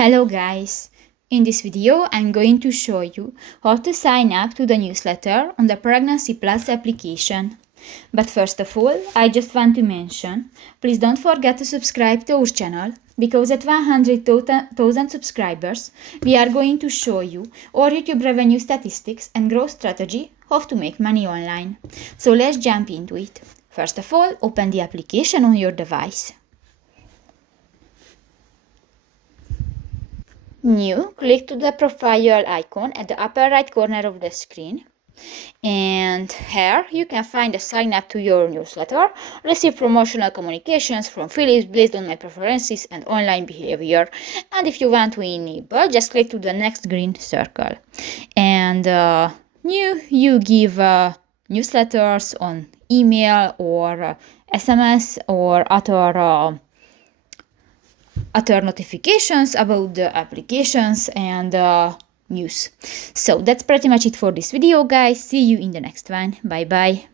Hello guys! In this video I'm going to show you how to sign up to the newsletter on the Pregnancy Plus application. But first of all, I just want to mention, please don't forget to subscribe to our channel, because at 100,000 subscribers we are going to show you our YouTube revenue statistics and growth strategy, how to make money online. So let's jump into it. First of all, open the application on your device. New, click to the profile icon at the upper right corner of the screen, and here you can find a sign up to your newsletter, receive promotional communications from affiliates based on my preferences and online behavior. And if you want to enable, just click to the next green circle. And new, you give newsletters on email or SMS or other notifications about the applications and news. So that's pretty much it for this video, guys. See you in the next one. Bye bye.